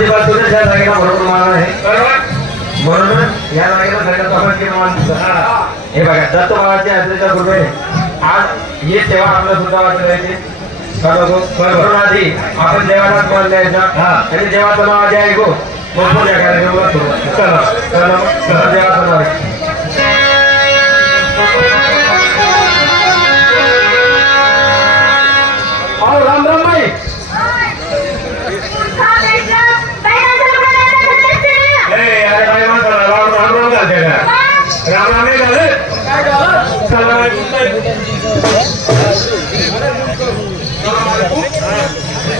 आधीपासूनच या जागेला बरोबर मान आहे. बरोबर. म्हणून या जागेला सगळ्यात आपण मान. हे. बघा दत्त बाबाच्या यात्रेच्या पूर्वी आज ही सेवा आपल्या सुद्धा वाचवायची म्हणून आधी आपण देवाला मान द्यायचा. आणि देवाचं नाव आधी ऐकू. मग पुढे कार्यक्रमाला सुरुवात. चला. चला चला देवाचं नाव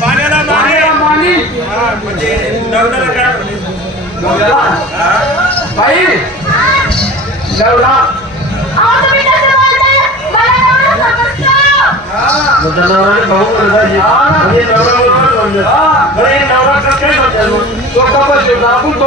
पाण्याला हा, म्हणजे नवऱ्याला काय नवऱ्याला बाई नवरा नवरा भाऊ म्हणजे नवरा. बरं, हे। नवरा कसं? तो आपण तो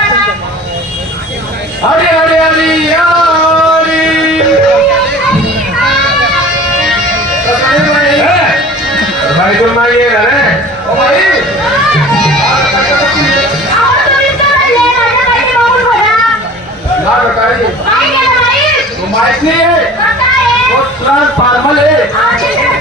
हरी हरी हरी ओ बाई लाग काय तो माहित नाही तो तुला फॉर्मल आहे